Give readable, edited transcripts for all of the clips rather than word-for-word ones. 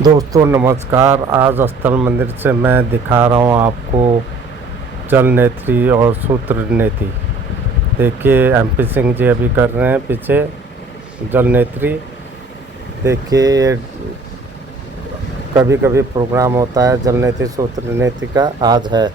दोस्तों नमस्कार। आज स्थल मंदिर से मैं दिखा रहा हूँ आपको जल नेत्री और सूत्र नेति। देखिए MP सिंह जी अभी कर रहे हैं पीछे जल नेत्री। देखिए कभी कभी प्रोग्राम होता है जल नेत्री सूत्र नेति का, आज है।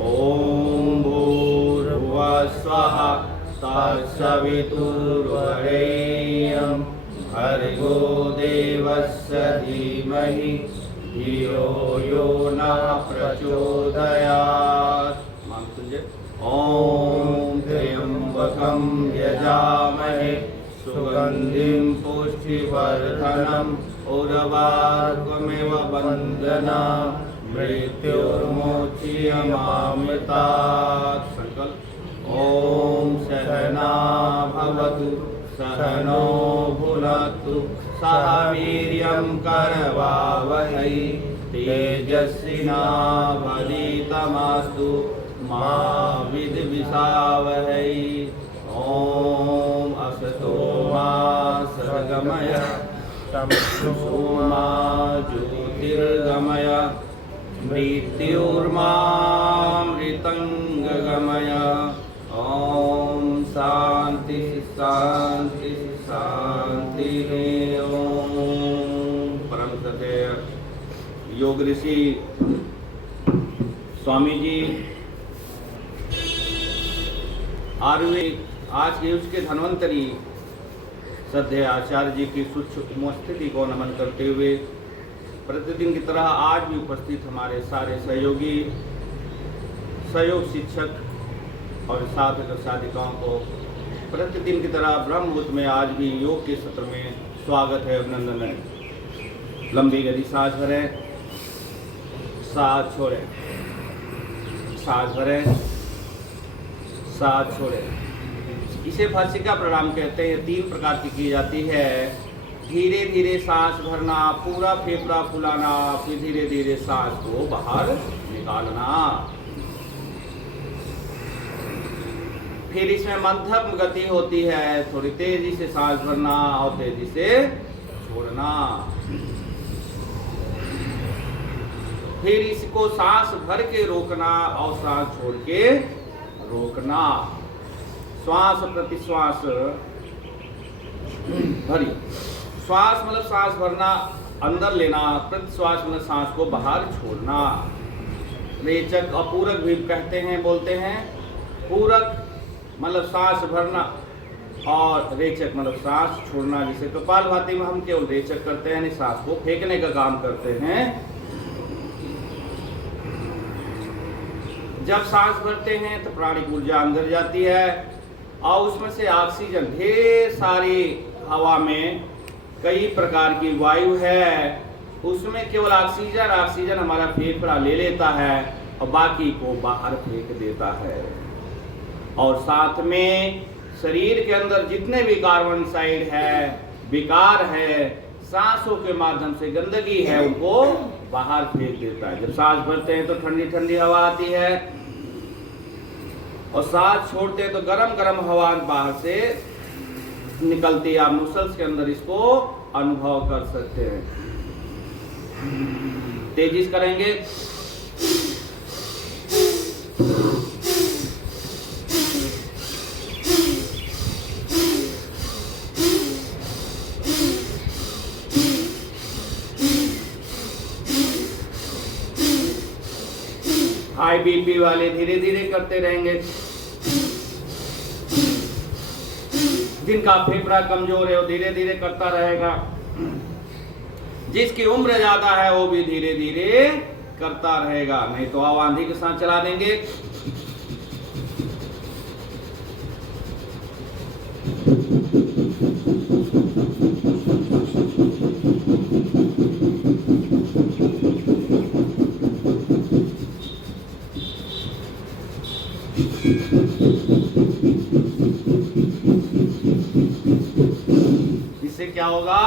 ओम भूर्भुवः स्वः तत्सवितुर्वरेण्यं भर्गो देवस्य धीमहि धियो यो नः प्रचोदयात्। ओम त्र्यंबकं यजामहे सुगंधिं पुष्टिवर्धनम् उर्वारुकमिव बन्धनान् मृत्युर्मुच्यमामृतात्। संकल्प। ओम सहना भवतु सहनो भुनक्तु सह वीर्यं करवावहै तेजस्विनावधीतमस्तु मा विद्विषावहै। ओम असतो मा सद्गमय तमसो मा ज्योतिर्गमय मृत्युर्मामृतंगगमय। ओम शांति शांति शांति। ओम परम सत्य योग ऋषि स्वामी जी आयुर्वेद आज के युग के धन्वंतरी सद्य आचार्य जी की सूक्ष्म स्थिति को नमन करते हुए प्रतिदिन की तरह आज भी उपस्थित हमारे सारे सहयोग शिक्षक और साधक साधिकाओं को प्रतिदिन की तरह ब्रह्ममुहूर्त में आज भी योग के सत्र में स्वागत है, अभिनंदन है। लंबी गहरी सांस भरें, सांस छोड़ें, सांस भरें, सांस छोड़ें। इसे भस्त्रिका प्राणायाम कहते हैं। 3 प्रकार की जाती है। धीरे धीरे सांस भरना, पूरा फेफड़ा फुलाना, फिर धीरे धीरे सांस को बाहर निकालना। फिर इसमें मध्यम गति होती है, थोड़ी तेजी से सांस भरना और तेजी से छोड़ना। फिर इसको सांस भर के रोकना और सांस छोड़ के रोकना। श्वास प्रति श्वास भरी। श्वास मतलब सांस भरना, अंदर लेना, प्रति श्वास मतलब सांस को बाहर छोड़ना। रेचक और पूरक भी कहते हैं, बोलते हैं। पूरक मतलब सांस भरना और रेचक मतलब सांस छोड़ना। जैसे कपालभाति में हम केवल रेचक करते हैं, यानी सांस को फेंकने का काम करते हैं। जब सांस भरते हैं तो प्राणिक ऊर्जा अंदर जाती है और उसमें से ऑक्सीजन, ढेर सारी हवा में कई प्रकार की वायु है, उसमें केवल ऑक्सीजन हमारा फेफड़ा ले लेता है और बाकी को बाहर फेंक देता है। और साथ में शरीर के अंदर जितने भी कार्बन डाइऑक्साइड है, विकार है, सांसों के माध्यम से गंदगी है, उनको बाहर फेंक देता है। जब सांस भरते हैं तो ठंडी ठंडी हवा आती है और सांस छोड़ते हैं तो गरम गरम हवा बाहर से निकलती है। आप मसल्स के अंदर इसको अनुभव कर सकते हैं। तेजी से करेंगे। हाई BP वाले धीरे धीरे करते रहेंगे। जिनका फेफड़ा कमजोर है वो धीरे धीरे करता रहेगा। जिसकी उम्र ज्यादा है वो भी धीरे धीरे करता रहेगा, नहीं तो आप आंधी के साथ चला देंगे। इससे क्या होगा,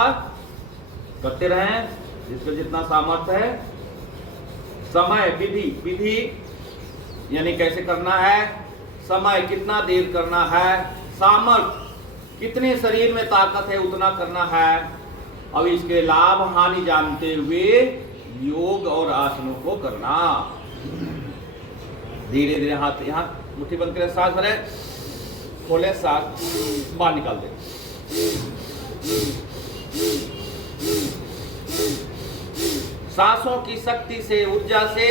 करते रहें जिसका जितना सामर्थ्य है। समय विधि, विधि यानी कैसे करना है, समय कितना देर करना है, सामर्थ्य कितने शरीर में ताकत है उतना करना है। अब इसके लाभ हानि जानते हुए योग और आसनों को करना। धीरे धीरे हाथ यहाँ मुट्ठी बंद करें, सांस भरें, खोलें, सांस बाहर निकाल दें। सांसों की शक्ति से, ऊर्जा से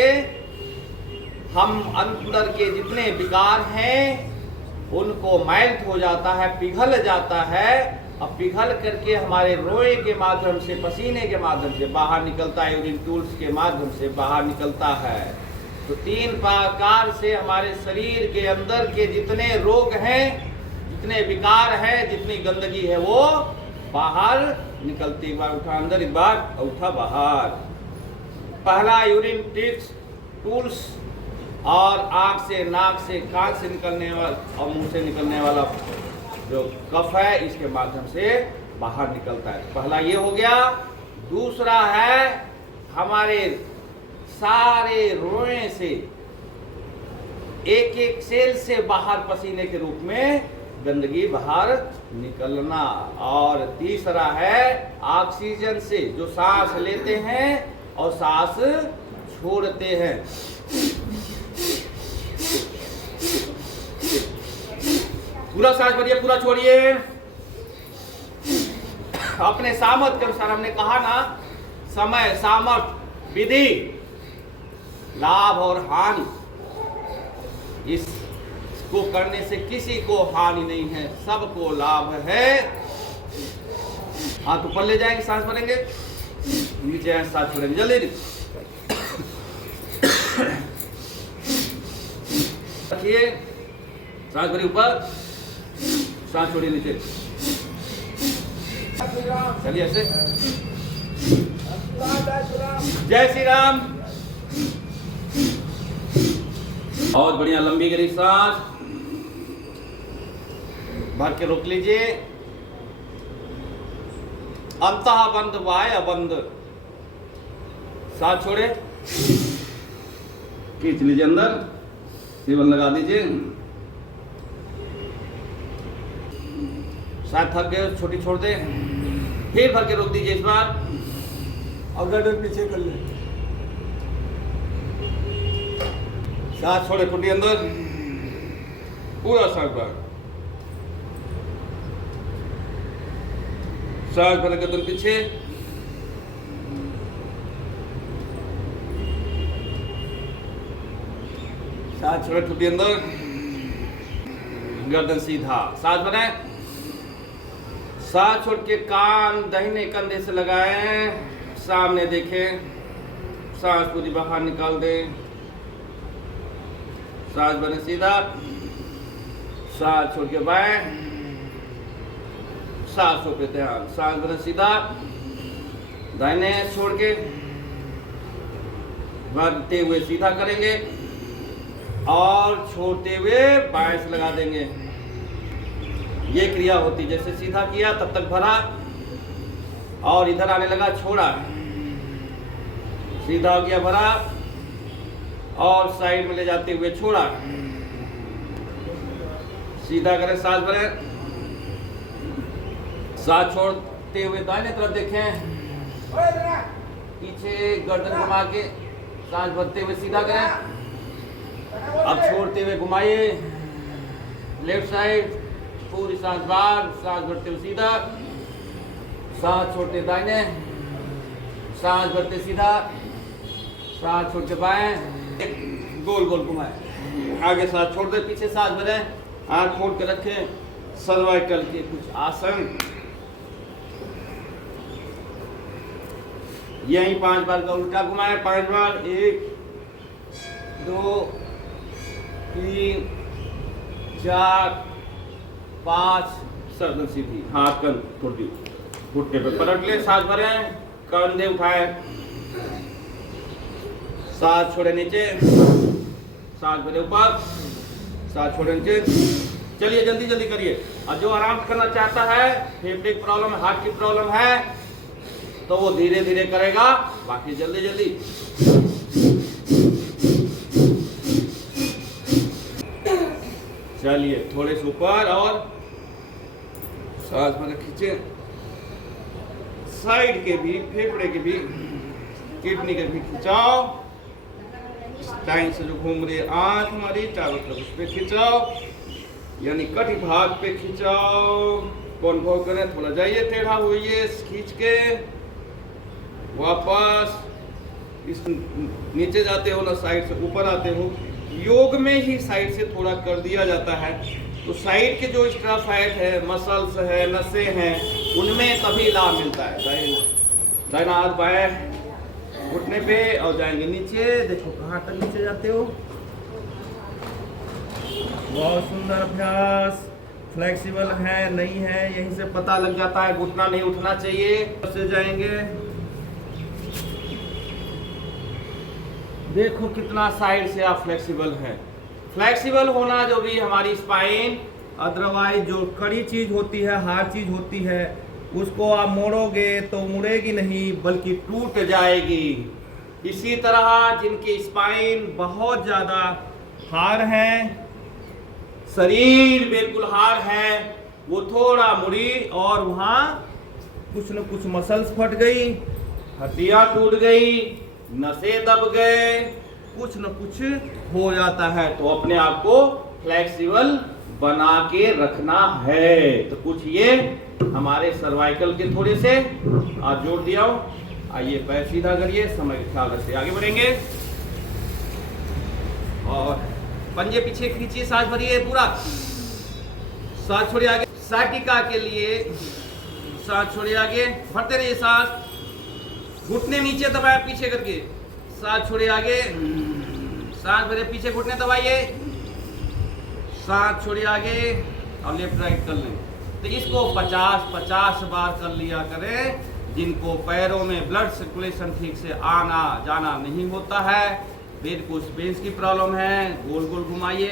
हम अंदर के जितने विकार हैं उनको मैल्ट हो जाता है, पिघल जाता है। अब पिघल करके हमारे रोए के माध्यम से, पसीने के माध्यम से बाहर निकलता है, यूरिन टूल्स के माध्यम से बाहर निकलता है। तो 3 प्रकार से हमारे शरीर के अंदर के जितने रोग हैं, जितने विकार हैं, जितनी गंदगी है वो बाहर निकलती। एक बार उठा अंदर, एक बार उठा बाहर। पहला यूरिन टूल्स और आँख से, नाक से, कान से निकलने वाला और मुंह से निकलने वाला जो कफ है इसके माध्यम से बाहर निकलता है। पहला ये हो गया। दूसरा है हमारे सारे रोए से, एक एक सेल से बाहर पसीने के रूप में गंदगी बाहर निकलना। और तीसरा है ऑक्सीजन से, जो सांस लेते हैं और सांस छोड़ते हैं। पूरा सांस भरिए, पूरा छोड़िए। अपने सामर्थ्य के अनुसार हमने कहा ना, समय, सामर्थ्य, विधि, लाभ और हानि, इसको करने से किसी को हानि नहीं है, सबको लाभ है। हाथ ऊपर ले जाएंगे, सांस भरेंगे, नीचे सांस छोड़ेंगे, जल्दी रखिए। सांस भरी ऊपर, सांस छोड़िए नीचे, चलिए ऐसे। जय श्री राम। बहुत बढ़िया, लंबी गहरी सांस भर के रोक लीजिए। अंतः बंद, बाह्य बंद, सांस छोड़े, खींच लीजिए अंदर, सेवन लगा दीजिए। सांस थक गए, छोटी छोड़ दे, फिर भर के रोक दीजिए इस बार, और गर्दन पीछे कर ले। सांस छोड़े, छोटी अंदर, पूरा सांस बाहर, सांस भर, गर्दन पीछे, सांस छोड़े, छोटी अंदर, गर्दन सीधा, सांस भरे। सांस छोड़ के कान दाहिने कंधे से लगाएं, सामने देखें, सांस पूरी बाहर निकाल दें, सांस भरे सीधा, सांस छोड़ के बाएं, सांसों पे ध्यान, सांस भरे सीधा, दाहिने छोड़ के भरते हुए सीधा करेंगे और छोड़ते हुए बाएं से लगा देंगे। ये क्रिया होती, जैसे सीधा किया तब तक भरा और इधर आने लगा, छोड़ा, सीधा हो गया, भरा और साइड में ले जाते हुए छोड़ा, सीधा करें, सांस भरें, सांस छोड़ते हुए दाहिने तरफ देखें, पीछे गर्दन घुमा के सांस भरते हुए सीधा करें। अब छोड़ते हुए घुमाइए, लेफ्ट साइड, पूरी सांस बाहर, सांस भरते हुए सीधा, सांस छोड़ते दाहिने, सांस भरते सीधा, सांस छोड़ के बाएं, गोल गोल घुमाएं, आगे सांस छोड़ दे, पीछे सांस भरें, आंख खोल के रखें, सर्वाइकल के कुछ आसन, यहीं 5 बार का उल्टा घुमाएं, 5 बार, 1 2 3 4 5, सर्दन सीधी, हाथ कर थोड़ी घुटने पे पलट ले, सांस भरें, कंधे उठाए, सांस छोड़े नीचे, सांस भरे ऊपर, सांस छोड़े नीचे, चलिए जल्दी जल्दी करिए। और जो आराम करना चाहता है, फेफड़े की प्रॉब्लम है, हार्ट की प्रॉब्लम है, तो वो धीरे धीरे करेगा, बाकी जल्दी जल्दी। चलिए थोड़े से ऊपर और सांस में खींचे, साइड के भी, फेफड़े के भी, किडनी के भी खिंचाओ। टाइम से जो घूम रही है आंख हमारी चारों तरफ, उस पे खिंचाओ, यानी कटी भाग पे खिंचाओ। कौन भाव करें, थोड़ा जाइए, टेढ़ा हुई, खींच के वापस इस नीचे जाते हो ना, साइड से ऊपर आते हो। योग में ही साइड से थोड़ा कर दिया जाता है, तो साइड के जो एक्स्ट्रा फैट है, मसल्स है, नसें हैं, उनमें तभी लाभ मिलता है। दाहिना हाथ बाएं घुटने पे और जाएंगे नीचे। देखो कहाँ तक नीचे जाते हो। बहुत सुंदर अभ्यास। फ्लेक्सिबल है नहीं है यहीं से पता लग जाता है। घुटना नहीं उठना चाहिए। से जाएंगे, देखो कितना साइड से आप फ्लेक्सिबल हैं। फ्लेक्सिबल होना जो भी हमारी स्पाइन, अदरवाइज जो कड़ी चीज होती है, हार्ड चीज होती है, उसको आप मोड़ोगे तो मुड़ेगी नहीं बल्कि टूट जाएगी। इसी तरह जिनकी स्पाइन बहुत ज़्यादा हार्ड है, शरीर बिल्कुल हार्ड है, वो थोड़ा मुड़ी और वहाँ कुछ न कुछ मसल्स फट गई, हड्डियाँ टूट गई, नसें दब गए, कुछ न कुछ हो जाता है। तो अपने आप को फ्लेक्सिबल बना के रखना है। तो कुछ ये हमारे सर्वाइकल के थोड़े से आज जोड़ दिया हो। आइए पैर सीधा करिए, समय के ख्याल से आगे बढ़ेंगे और पंजे पीछे खींचिए, सांस भरिए पूरा, सांस छोड़िए आगे। साटिका के लिए सांस छोड़िए आगे, भरते रहिए सांस। घुटने नीचे दबाए पीछे करके, सांस छोड़िए आगे, सांस भरे पीछे, घुटने दबाइए, सांस छोड़िए आगे और लेफ्ट राइट कर लें। तो इसको 50-50 बार कर लिया करें। जिनको पैरों में ब्लड सर्कुलेशन ठीक से आना जाना नहीं होता है, वेरिकोस वेन्स की प्रॉब्लम है, गोल गोल घुमाइए।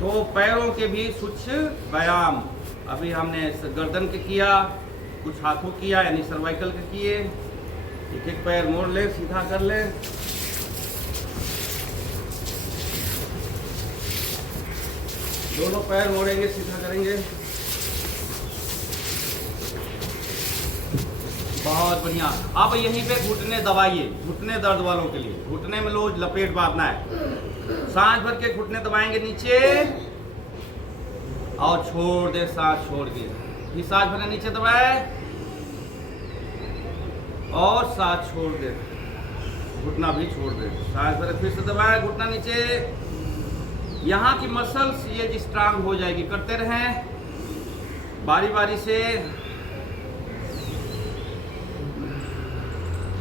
तो पैरों के भी कुछ व्यायाम अभी हमने गर्दन के किया, कुछ हाथों किया यानी सर्वाइकल के किए। एक एक पैर मोड़ ले, सीधा कर ले। दोनों पैर मोड़ेंगे, सीधा करेंगे। बहुत बढ़िया। अब यहीं पे घुटने दबाइए, घुटने दर्द वालों के लिए घुटने में लो लपेट बांधना है। सांस भर के घुटने दबाएंगे नीचे और छोड़ दे, सांस छोड़ के फिर सांस भरने नीचे दबाए और सांस छोड़ दे, घुटना भी छोड़ दे, सांस भरे फिर से दबाए, घुटना नीचे। यहाँ की मसल्स ये स्ट्रांग हो जाएगी। करते रहें बारी बारी से।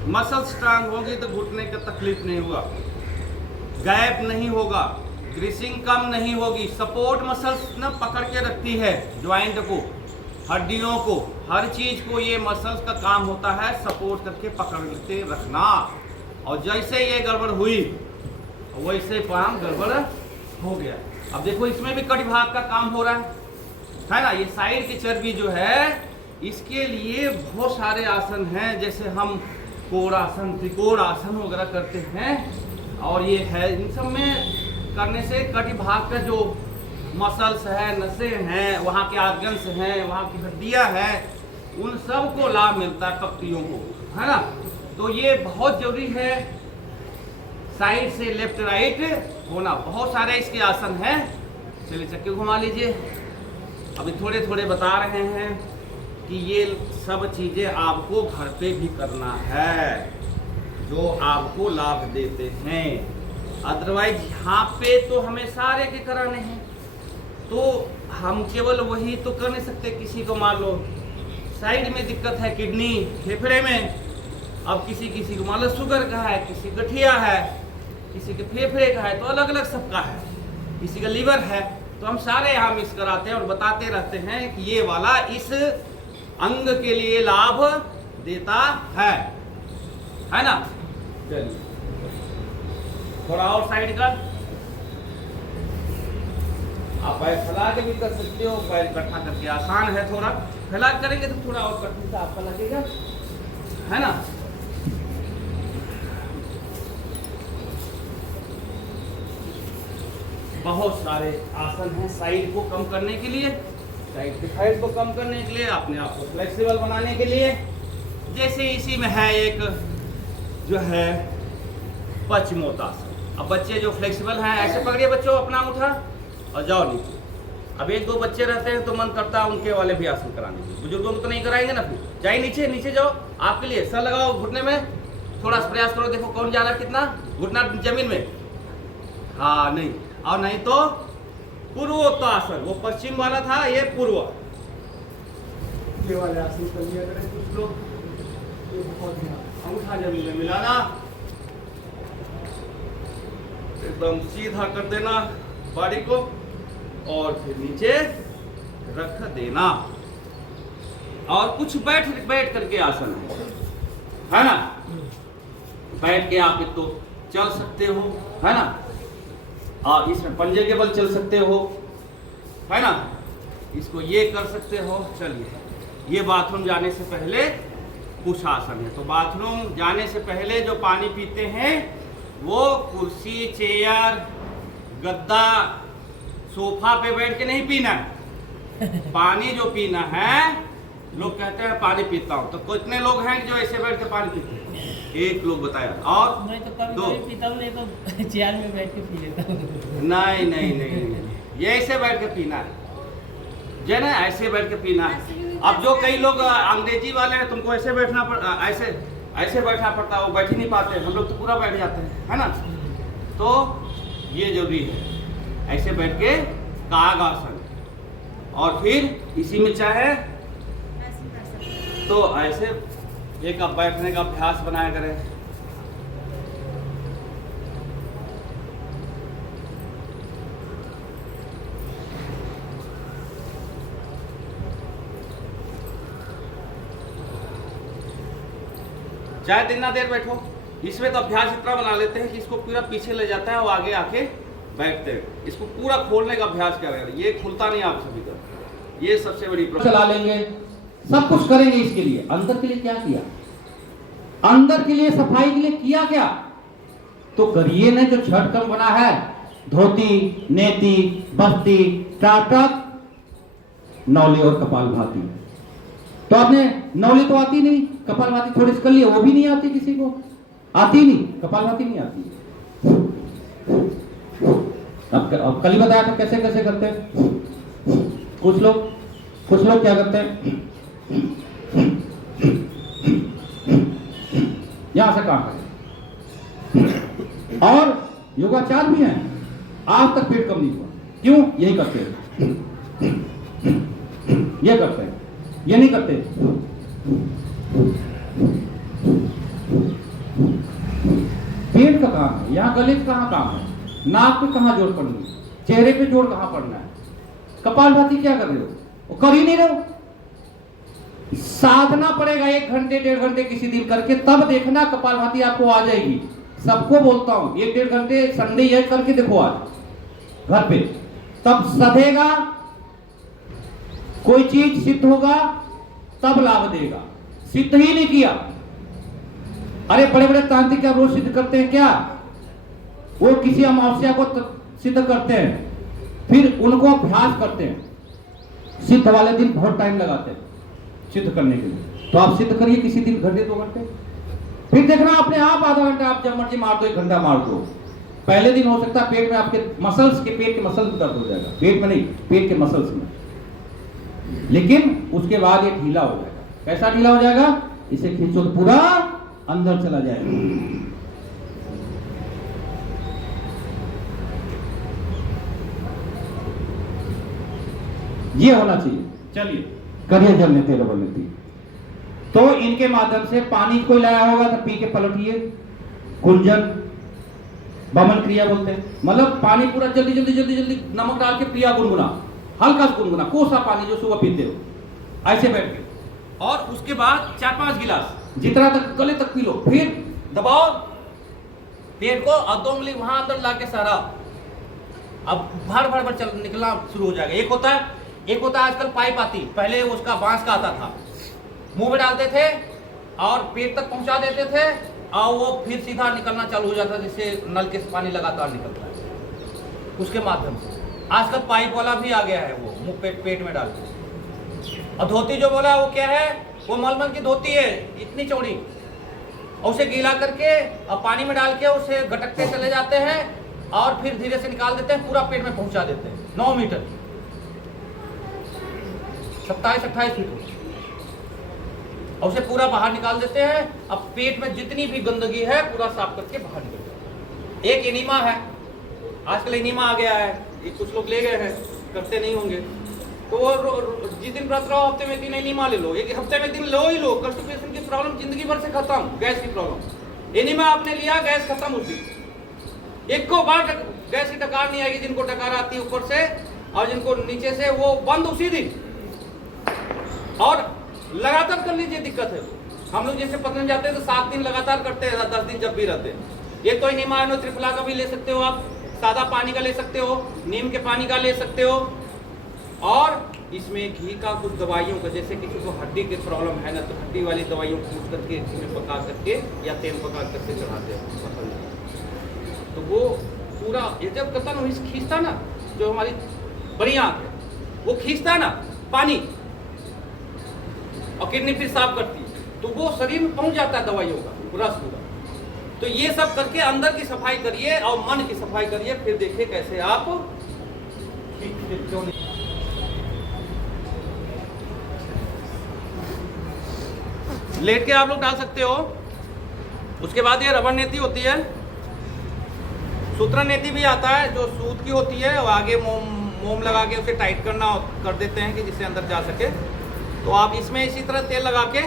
मसल स्ट्रांग होगी तो घुटने का तकलीफ नहीं हुआ, गैप नहीं होगा, ग्रीसिंग कम नहीं होगी। सपोर्ट मसल्स ना पकड़ के रखती है ज्वाइंट को, हड्डियों को, हर चीज को। ये मसल्स का काम होता है सपोर्ट करके पकड़ते रखना। और जैसे ये गड़बड़ हुई वैसे काम गड़बड़ हो गया। अब देखो इसमें भी कटी भाग का काम हो रहा है ना। ये साइड की चर्बी जो है, इसके लिए बहुत सारे आसन हैं, जैसे हम कोणासन, त्रिकोण आसन वगैरह करते हैं। और ये है, इन सब में करने से कटी भाग का जो मसल्स है, नसें हैं, वहाँ के आर्गन्स हैं, वहाँ की हड्डियाँ हैं, उन सब को लाभ मिलता है, पक्तियों को, है ना। तो ये बहुत जरूरी है साइड से लेफ्ट राइट होना। बहुत सारे इसके आसन हैं। चलिए चक्के घुमा लीजिए। अभी थोड़े थोड़े बता रहे हैं कि ये सब चीज़ें आपको घर पे भी करना है जो आपको लाभ देते हैं। अदरवाइज यहाँ पे तो हमें सारे के कराने हैं, तो हम केवल वही तो कर नहीं सकते। किसी को मान लो साइड में दिक्कत है, किडनी फेफड़े में, अब किसी किसी को मान लो शुगर का है, किसी गठिया है, किसी के फेफड़े का है, तो अलग अलग सबका है, किसी का लीवर है। तो हम सारे यहाँ मिक्स कराते हैं और बताते रहते हैं कि ये वाला इस अंग के लिए लाभ देता है ना। चलिए थोड़ा और साइड का, आप पैर फैला के भी कर सकते हो, पैर इकट्ठा करके आसान है थोड़ा, फैला के करेंगे तो थोड़ा और कठिन सा आपका लगेगा, है ना। बहुत सारे आसन हैं साइड को कम करने के लिए, साइड डिफाइड को कम करने के लिए, अपने आप को फ्लेक्सिबल बनाने के लिए। जैसे इसी में है एक जो है पश्चिमोत्तासन। अब बच्चे जो फ्लेक्सिबल हैं ऐसे पकड़िए बच्चों अपना अंगूठा और जाओ नीचे। अब एक दो बच्चे रहते हैं तो मन करता है उनके वाले भी आसन कराने के, बुजुर्गों को तो नहीं कराएंगे ना, फिर जाइए नीचे, नीचे जाओ। आपके लिए सर लगाओ घुटने में, थोड़ा सा प्रयास करो, देखो कौन जा रहा है, कितना घुटना जमीन में, हाँ नहीं, और नहीं तो पूर्वोत्तासन, वो पश्चिम वाला था, ये पूर्व। ये वाले आसन कर लिया करें कुछ लोग, ये बहुत ध्यान। अंगूठा जमीन में मिलाना, एकदम सीधा कर देना बॉडी को, और फिर नीचे रख देना। और कुछ बैठ बैठ करके आसन है ना, बैठ के आप एक तो चल सकते हो, है ना, और इसमें पंजे के बल चल सकते हो, है ना, इसको ये कर सकते हो। चलिए, ये बाथरूम जाने से पहले कुछ आसन है। तो बाथरूम जाने से पहले जो पानी पीते हैं वो कुर्सी, चेयर, गद्दा, सोफा पे बैठ के नहीं पीना है। पानी जो पीना है, लोग कहते हैं पानी पीता हूँ, तो कितने लोग हैं जो ऐसे बैठ के पानी पीते हैं? एक लोग बताया, और मैं तो कभी दो। कभी पीता हूँ, नहीं तो चेयर में बैठ के पी लेता हूँ। नहीं नहीं नहीं नहीं, ये ऐसे बैठ के पीना है, जो है ना, ऐसे बैठ के पीना है। अब जो कई लोग अंग्रेजी वाले हैं, तुमको ऐसे बैठना ऐसे ऐसे बैठना पड़ता है, वो बैठ ही नहीं पाते, हम लोग तो पूरा बैठ जाते हैं, है ना। तो ये जरूरी है, ऐसे बैठ के कागासन, और फिर इसी में चाहे तो ऐसे एक आप बैठने का अभ्यास बनाया करें। चाहे दिन ना देर बैठो, इसमें तो अभ्यास इतना बना लेते हैं कि इसको पूरा पीछे ले जाता है और आगे आके बैठते हैं। इसको पूरा खोलने का अभ्यास करें, ये खुलता नहीं आप सभी का, ये सबसे बड़ी चला लेंगे, सब कुछ करेंगे। इसके लिए अंदर के लिए क्या किया, अंदर के लिए सफाई के लिए किया क्या, तो करिए ने जो छठ कर्म बना है, धोती, नेति, बस्ती, टाटक, नौली और कपालभाति। तो आपने नौली तो आती नहीं, कपालभाति थोड़ी सी कर लिए, वो भी नहीं आती, किसी को आती नहीं, कपालभाति नहीं आती। अब कल ही बताया था कैसे कैसे करते हैं। कुछ लोग क्या करते हैं, यहां से काम करें, और योगाचार भी है, आज तक पेट कम नहीं हुआ, क्यों? यही करते हैं, ये करते हैं, ये नहीं करते। पेट का काम है, यहाँ गले का कहाँ काम है, नाक पे कहाँ जोर पड़नी है, चेहरे पे जोर कहाँ पड़ना है। कपालभाति क्या कर रहे हो, वो कर ही नहीं रहे हो। साधना पड़ेगा 1 घंटे 1.5 घंटे किसी दिन करके, तब देखना कपालभाति आपको आ जाएगी। सबको बोलता हूं 1-1.5 घंटे संडे ये करके देखो आज घर पे, तब सधेगा, कोई चीज सिद्ध होगा, तब लाभ देगा। सिद्ध ही नहीं किया, अरे बड़े बड़े तांत्रिक क्या रोज सिद्ध करते हैं क्या, वो किसी अमावस्या को सिद्ध करते हैं, फिर उनको अभ्यास करते हैं, सिद्ध वाले दिन बहुत टाइम लगाते हैं सिद्ध करने के लिए। तो आप सिद्ध करिए किसी दिन, घंटे 2 घंटे, फिर देखना अपने आप आधा घंटा, आप जब मर्जी मार दो, 1 घंटा मार दो। पहले दिन हो सकता है पेट में आपके मसल्स के, पेट के मसल्स दर्द हो जाएगा, पेट में नहीं, पेट के मसल्स में, लेकिन उसके बाद ये ढीला हो जाएगा। कैसा ढीला हो जाएगा, इसे खींचो तो पूरा अंदर चला जाएगा। ये होना चाहिए। चलिए करिए जल नेति रबल नेति। तो इनके माध्यम से पानी कोई लाया होगा तो पी के पलटिए, कुंजन, बमन क्रिया बोलते हैं, मतलब पानी पूरा जल्दी जल्दी जल्दी जल्दी नमक डाल के पिया, गुनगुना, हल्का सा गुनगुना, कोसा पानी जो सुबह पीते हो, ऐसे बैठ के, और उसके बाद 4-5 गिलास जितना तक गले तक पी लो, फिर दबाओ पेट को और 2 उंगली वहां अंदर लाके सारा, अब भर भर भर चल निकलना शुरू हो जाएगा। एक होता है आजकल पाइप आती, पहले उसका बांस का आता था, मुंह में डालते थे और पेट तक पहुंचा देते थे और वो फिर सीधा निकलना चालू हो जाता, जिससे नल के पानी लगातार निकलता है उसके माध्यम से। आजकल पाइप वाला भी आ गया है, वो मुंह पेट में डालते। और धोती जो बोला वो क्या है, वो मलमल की धोती है इतनी चौड़ी, और उसे गीला करके और पानी में डाल के उसे गटकते चले जाते हैं और फिर धीरे से निकाल देते हैं, पूरा पेट में पहुंचा देते हैं। 9 मीटर 27-28 फीट, और उसे पूरा बाहर निकाल देते हैं। अब पेट में जितनी भी गंदगी है पूरा साफ करके बाहर निकल जाता है। एक एनीमा है, आजकल एनीमा आ गया है, ये कुछ लोग ले गए हैं, करते नहीं होंगे, तो वो जिस दिन व्रत रहो हफ्ते में 3 एनीमा ले लो, एक हफ्ते में 3 लो ही लो। कॉन्स्टिपेशन की प्रॉब्लम जिंदगी भर से खत्म, गैस की प्रॉब्लम, एनीमा आपने लिया गैस खत्म उस दिन। एक को बार गैस की टकार नहीं आएगी, जिनको टकार आती है ऊपर से और जिनको नीचे से, वो बंद उसी दिन। और लगातार कर लीजिए, दिक्कत है। हम लोग जैसे पतंग जाते हैं तो 7 दिन लगातार करते हैं, 10 दिन जब भी रहते हैं। ये तो एनीमा त्रिफला का भी ले सकते हो आप, सादा पानी का ले सकते हो, नीम के पानी का ले सकते हो, और इसमें घी का कुछ दवाइयों का, जैसे किसी को हड्डी की प्रॉब्लम है ना, तो हड्डी वाली दवाइयों को कूट करके इसमें पका करके या तेल पका करके चढ़ाते हैं, तो वो पूरा ये जब कतन हुई खींचता ना, जो हमारी बड़ी आंख है वो खींचता ना पानी, और किडनी फिर साफ करती है, तो वो शरीर में पहुंच जाता है दवाइयों का रस पूरा। तो ये सब करके अंदर की सफाई करिए और मन की सफाई करिए, फिर देखिए कैसे आप क्यों नहीं। लेट के आप लोग डाल सकते हो। उसके बाद ये रबड़ नेती होती है, सूत्र नेती भी आता है जो सूत की होती है, और आगे मोम लगा के उसे टाइट कर देते हैं कि जिससे अंदर जा सके। तो आप इसमें इसी तरह तेल लगा के,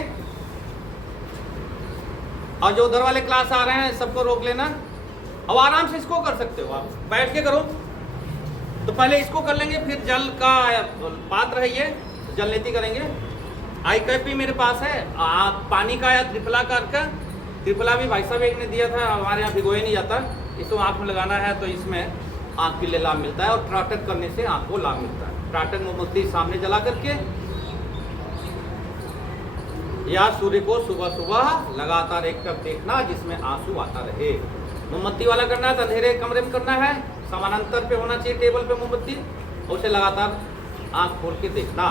और जो उधर वाले क्लास आ रहे हैं सबको रोक लेना। अब आराम से इसको कर सकते हो, आप बैठ के करो। तो पहले इसको कर लेंगे, फिर जल का पात्र है ये, जल नेती करेंगे। आई कैप भी मेरे पास है, पानी का या त्रिफला का। त्रिफला भी भाई साहब एक ने दिया था, हमारे यहाँ भिगोया नहीं जाता, इसको आँख में लगाना है तो इसमें आँख के लिए लाभ मिलता है, और त्राटक करने से आँख को लाभ मिलता है। त्राटक मोमबत्ती सामने जला करके या सूर्य को सुबह सुबह लगातार एक टक देखना जिसमें आंसू आता रहे। मोमबत्ती वाला करना है तो अंधेरे कमरे में करना है, समानांतर पे होना चाहिए टेबल पे मोमबत्ती, और उसे लगातार आंख खोल के देखना।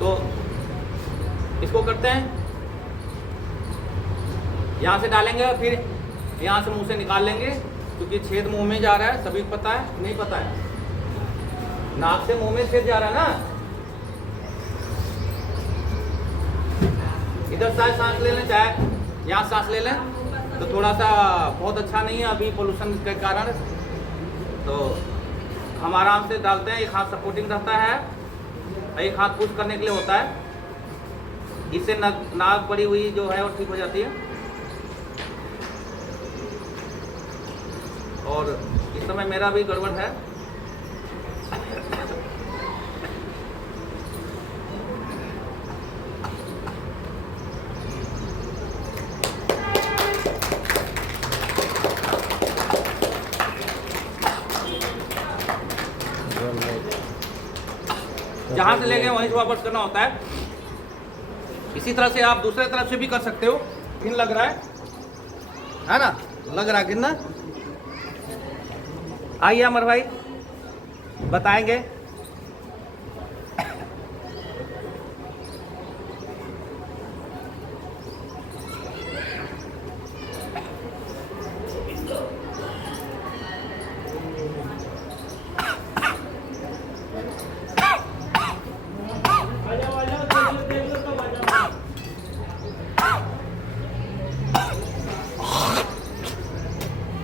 तो इसको करते हैं, यहाँ से डालेंगे और फिर यहाँ से मुंह से निकाल लेंगे, क्योंकि छेद मुंह में जा रहा है, सभी को पता है नहीं पता है, नाक से मुंह में छेद जा रहा है ना। इधर से सांस ले लें, चाहे यहाँ सांस ले लें, तो थोड़ा सा बहुत अच्छा नहीं है अभी पोल्यूशन के कारण, तो हम आराम से डालते हैं। एक हाथ सपोर्टिंग रहता है, एक हाथ पुश करने के लिए होता है, इससे नाक बड़ी हुई जो है वो ठीक हो जाती है। और इस समय मेरा भी गड़बड़ है, जहां से ले गए वहीं से वापस करना होता है। इसी तरह से आप दूसरे तरफ से भी कर सकते हो। गिन लग रहा है ना, लग रहा है गिनना। आइए अमर भाई बताएंगे।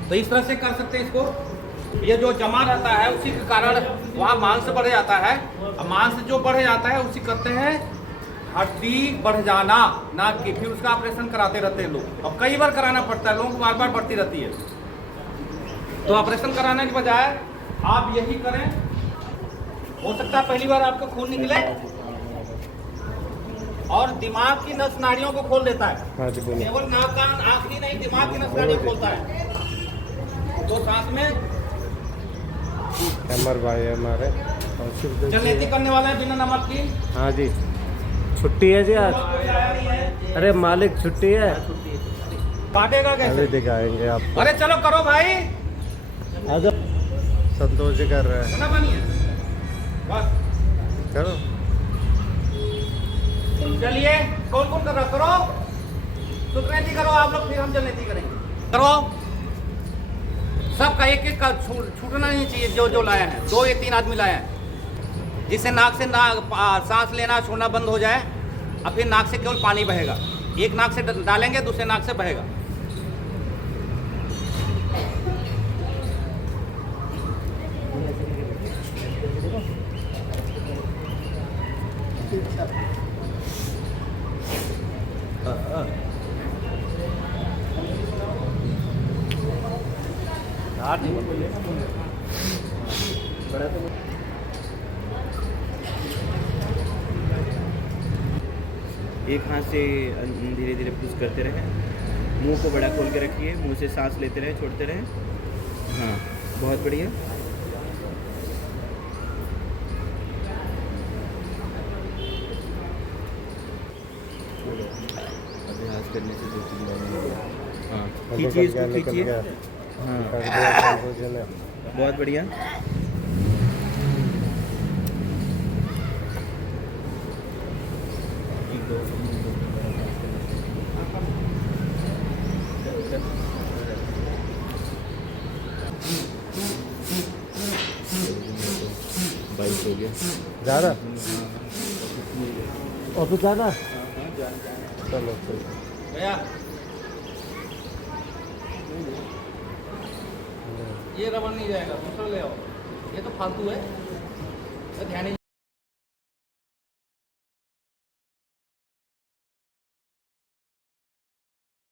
तो इस तरह से कर सकते हैं इसको। ये जो जमा रहता है उसी के कारण वहाँ मांस बढ़ जाता है, और मांस जो बढ़ जाता है उसी करते हैं हड्डी बढ़ जाना नाक की, फिर उसका ऑपरेशन कराते रहते हैं लोग, और कई बार कराना पड़ता है, लोगों को बार बार बढ़ती रहती है। तो ऑपरेशन कराने के बजाय आप यही करें। हो सकता है पहली बार आपको खून निकले, और दिमाग की नस नाड़ियों को खोल देता है, केवल नाक कान आंख ही नहीं, दिमाग की नस नाड़ियों खोलता है। तो सांस में अमर भाई है हमारे। और सिर्फ देखिए- जल नीति करने वाले हैं बिना नमक की। हाँ जी, छुट्टी है जी आज। अरे मालिक छुट्टी है, बांटेगा अभी कैसे? दिखाएंगे आपको। अरे चलो करो भाई, आ जाओ, संतोष जी कर रहे हैं, खाना पानी है बस। करो। चलिए कौन कौन कर रहा, करो सुख नीति करो आप लोग, फिर हम जल नीति करेंगे। करो सबका एक एक का छूटना नहीं चाहिए। जो जो लाया है 2 या 3 आदमी लाया है, जिससे नाक से सांस लेना छोड़ना बंद हो जाए, और फिर नाक से केवल पानी बहेगा। एक नाक से डालेंगे, दूसरे नाक से बहेगा। एक हाथ से धीरे धीरे पुश करते रहें, मुंह को बड़ा खोल के रखिए, मुंह से सांस लेते रहें, छोड़ते रहें। हाँ, बहुत बढ़िया। अभ्यास करने से 2-3 बार। हाँ, खींचिए इसको, खींचिए। हाँ, बहुत बढ़िया। बाइक हो गया ज़्यादा और तो ज़्यादा, चलो चलो। भैया ये रबड़ नहीं जाएगा, दूसरा ले आओ, ये तो फालतू है, ध्यान ही